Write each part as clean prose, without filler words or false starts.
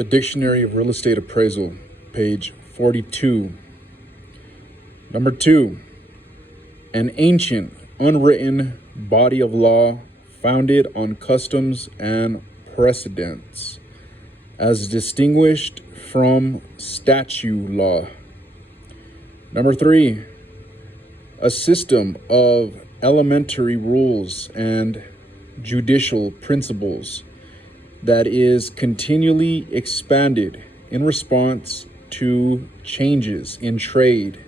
The Dictionary of Real Estate Appraisal, page 42. Number 2, an ancient, unwritten body of law founded on customs and precedents, as distinguished from statute law. Number 3, a system of elementary rules and judicial principles that is continually expanded in response to changes in trade,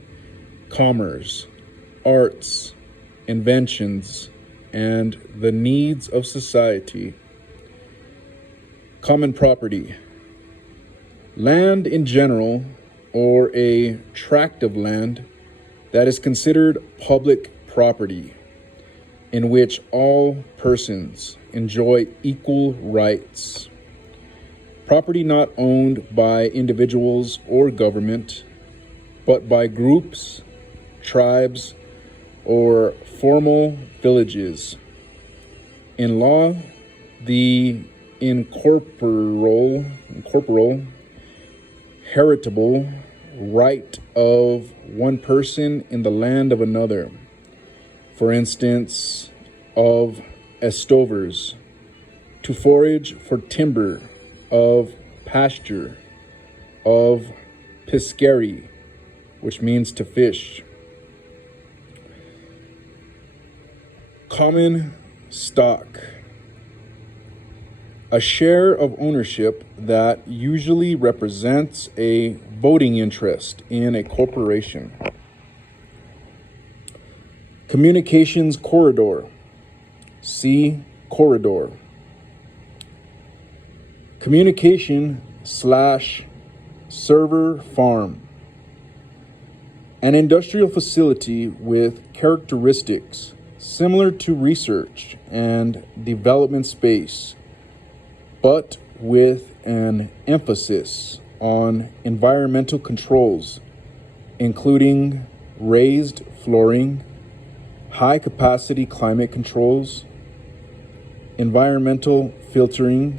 commerce, arts, inventions, and the needs of society. Common property. Land in general, or a tract of land that is considered public property, in which all persons enjoy equal rights. Property not owned by individuals or government, but by groups, tribes, or formal villages. In law, the incorporeal, heritable right of one person in the land of another, for instance, of estovers, to forage for timber, of pasture, of piscary, which means to fish. Common stock. A share of ownership that usually represents a voting interest in a corporation. Communications corridor. See corridor. Communication/server farm. An industrial facility with characteristics similar to research and development space, but with an emphasis on environmental controls, including raised flooring, high-capacity climate controls, environmental filtering,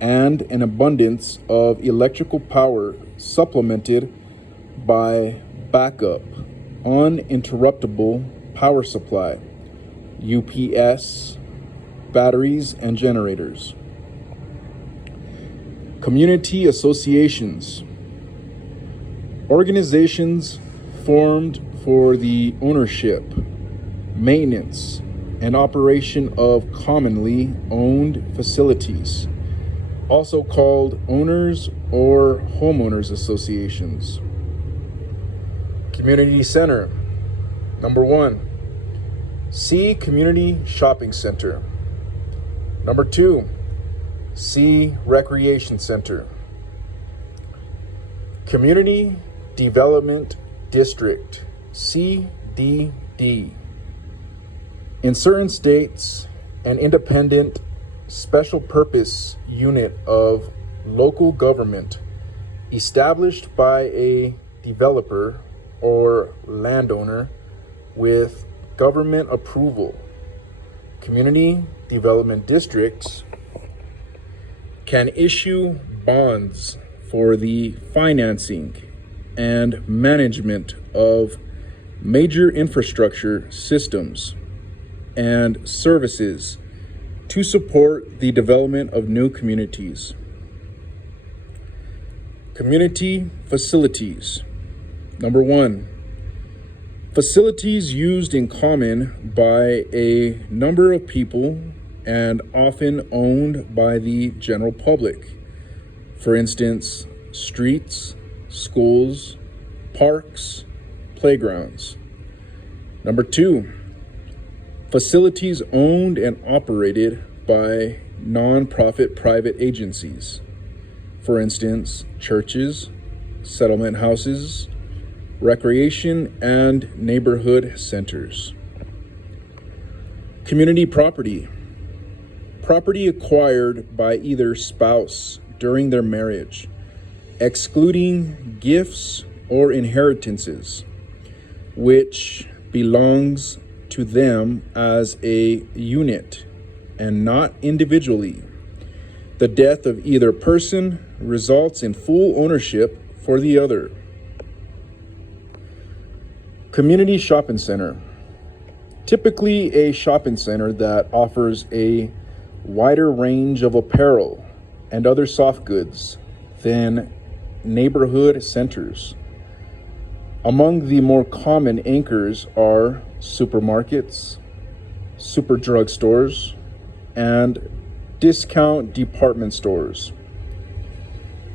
and an abundance of electrical power supplemented by backup, uninterruptible power supply, UPS, batteries, and generators. Community associations. Organizations formed for the ownership, maintenance, and operation of commonly owned facilities, also called owners or homeowners associations. Community center. Number 1, see community shopping center. Number 2, see recreation center. Community development district, CDD. In certain states, an independent special purpose unit of local government established by a developer or landowner with government approval. Community development districts can issue bonds for the financing and management of major infrastructure systems and services to support the development of new communities. Community facilities. Number 1, facilities used in common by a number of people and often owned by the general public. For instance, streets, schools, parks, playgrounds. Number 2, facilities owned and operated by non-profit private agencies. For instance, churches, settlement houses, recreation and neighborhood centers. Community property. Property acquired by either spouse during their marriage, excluding gifts or inheritances, which belongs to them as a unit and not individually, The death of either person results in full ownership for the other. Community shopping center. Typically a shopping center that offers a wider range of apparel and other soft goods than neighborhood centers. Among the more common anchors are supermarkets, super drugstores, and discount department stores.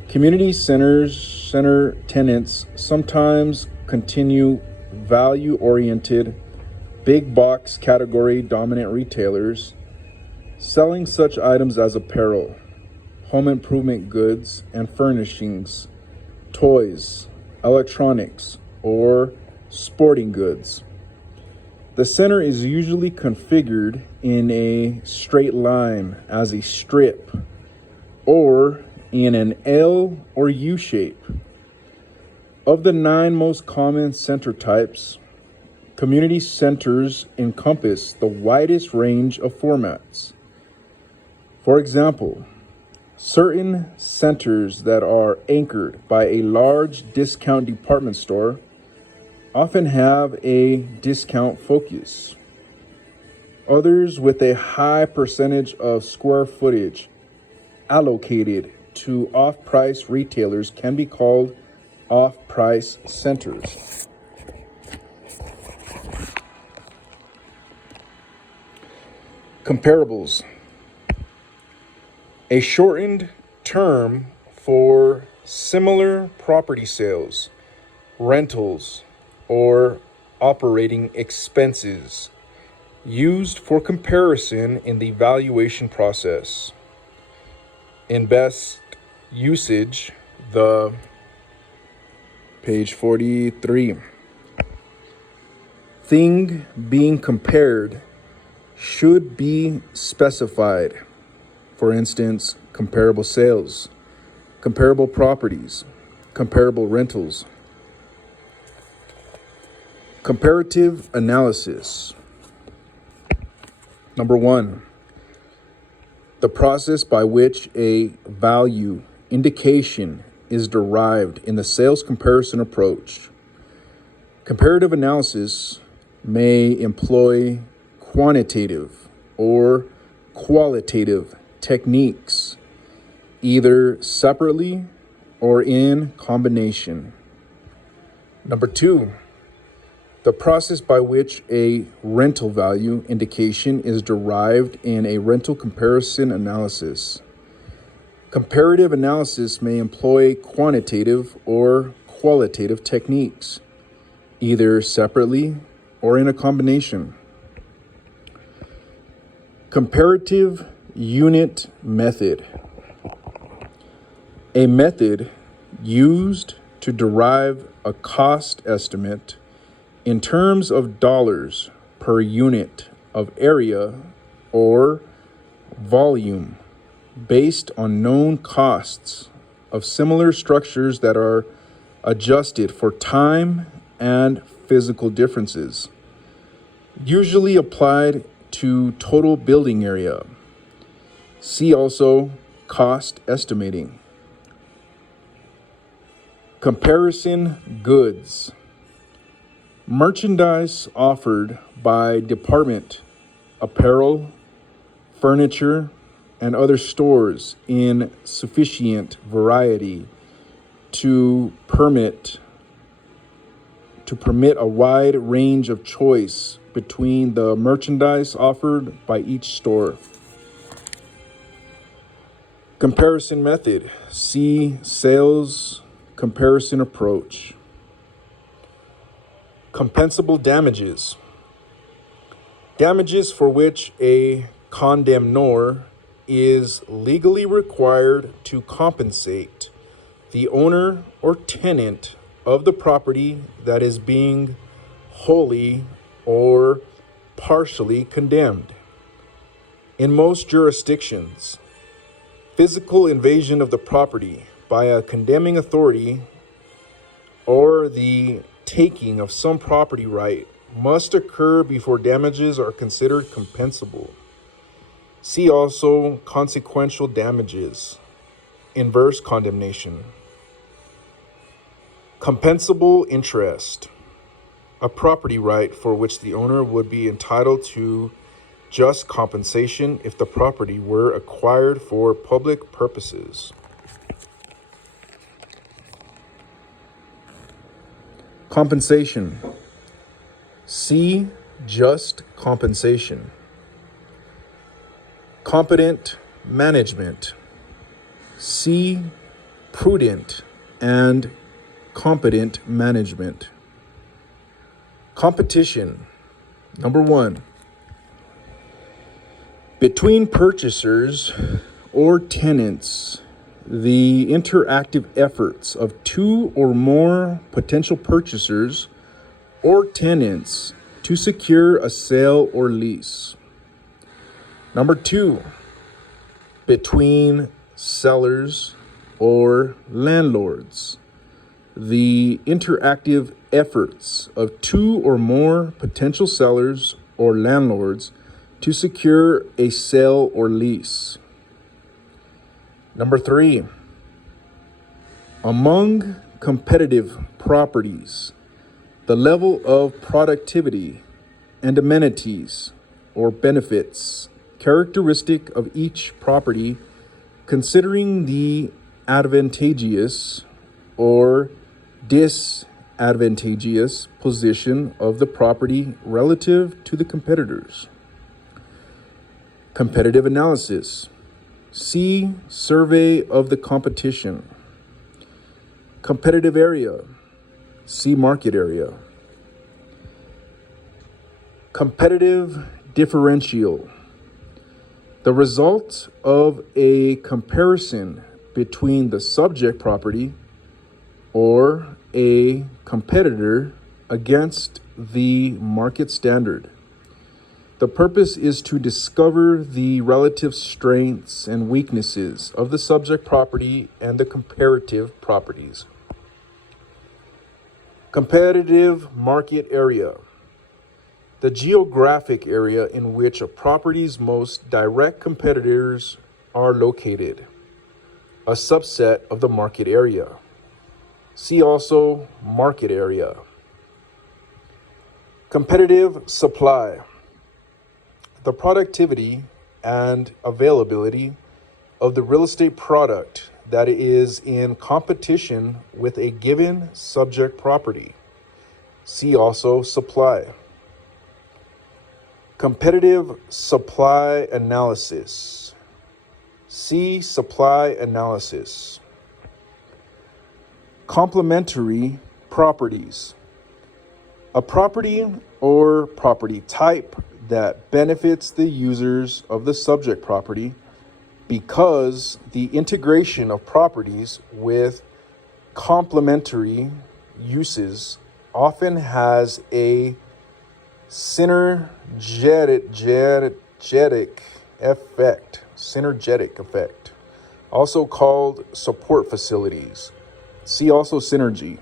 Community center tenants sometimes continue value-oriented, big box category dominant retailers selling such items as apparel, home improvement goods and furnishings, toys, electronics, or sporting goods. The center is usually configured in a straight line as a strip or in an L or U shape. Of the 9 most common center types, community centers encompass the widest range of formats. For example, certain centers that are anchored by a large discount department store often have a discount focus. Others with a high percentage of square footage allocated to off-price retailers can be called off-price centers. Comparables. A shortened term for similar property sales, rentals, or operating expenses used for comparison in the valuation process. In best usage, the page 43. Thing being compared should be specified. For instance, comparable sales, comparable properties, comparable rentals. Comparative analysis. Number 1, the process by which a value indication is derived in the sales comparison approach. Comparative analysis may employ quantitative or qualitative techniques, either separately or in combination. Number 2, the process by which a rental value indication is derived in a rental comparison analysis. Comparative analysis may employ quantitative or qualitative techniques, either separately or in a combination. Comparative unit method. A method used to derive a cost estimate in terms of dollars per unit of area or volume based on known costs of similar structures that are adjusted for time and physical differences, usually applied to total building area. See also cost estimating. Comparison goods. Merchandise offered by department, apparel, furniture, and other stores in sufficient variety to permit a wide range of choice between the merchandise offered by each store. Comparison method. See sales comparison approach. Compensable damages. Damages for which a condemnor is legally required to compensate the owner or tenant of the property that is being wholly or partially condemned. In most jurisdictions, physical invasion of the property by a condemning authority or the taking of some property right must occur before damages are considered compensable. See also consequential damages, inverse condemnation. Compensable interest, a property right for which the owner would be entitled to just compensation if the property were acquired for public purposes. Compensation. See just compensation. Competent management. See prudent and competent management. Competition. Number 1. Between purchasers or tenants, the interactive efforts of 2 or more potential purchasers or tenants to secure a sale or lease. Number 2. Between sellers or landlords, the interactive efforts of 2 or more potential sellers or landlords to secure a sale or lease. Number 3. Among competitive properties, the level of productivity and amenities or benefits characteristic of each property, considering the advantageous or disadvantageous position of the property relative to the competitors. Competitive analysis. See survey of the competition. Competitive area. See market area. Competitive differential. The result of a comparison between the subject property or a competitor against the market standard. The purpose is to discover the relative strengths and weaknesses of the subject property and the comparative properties. Competitive market area. The geographic area in which a property's most direct competitors are located, a subset of the market area. See also market area. Competitive supply. The productivity and availability of the real estate product that is in competition with a given subject property. See also supply. Competitive supply analysis. See supply analysis. Complementary properties. A property or property type that benefits the users of the subject property because the integration of properties with complementary uses often has a synergetic effect, also called support facilities. See also synergy.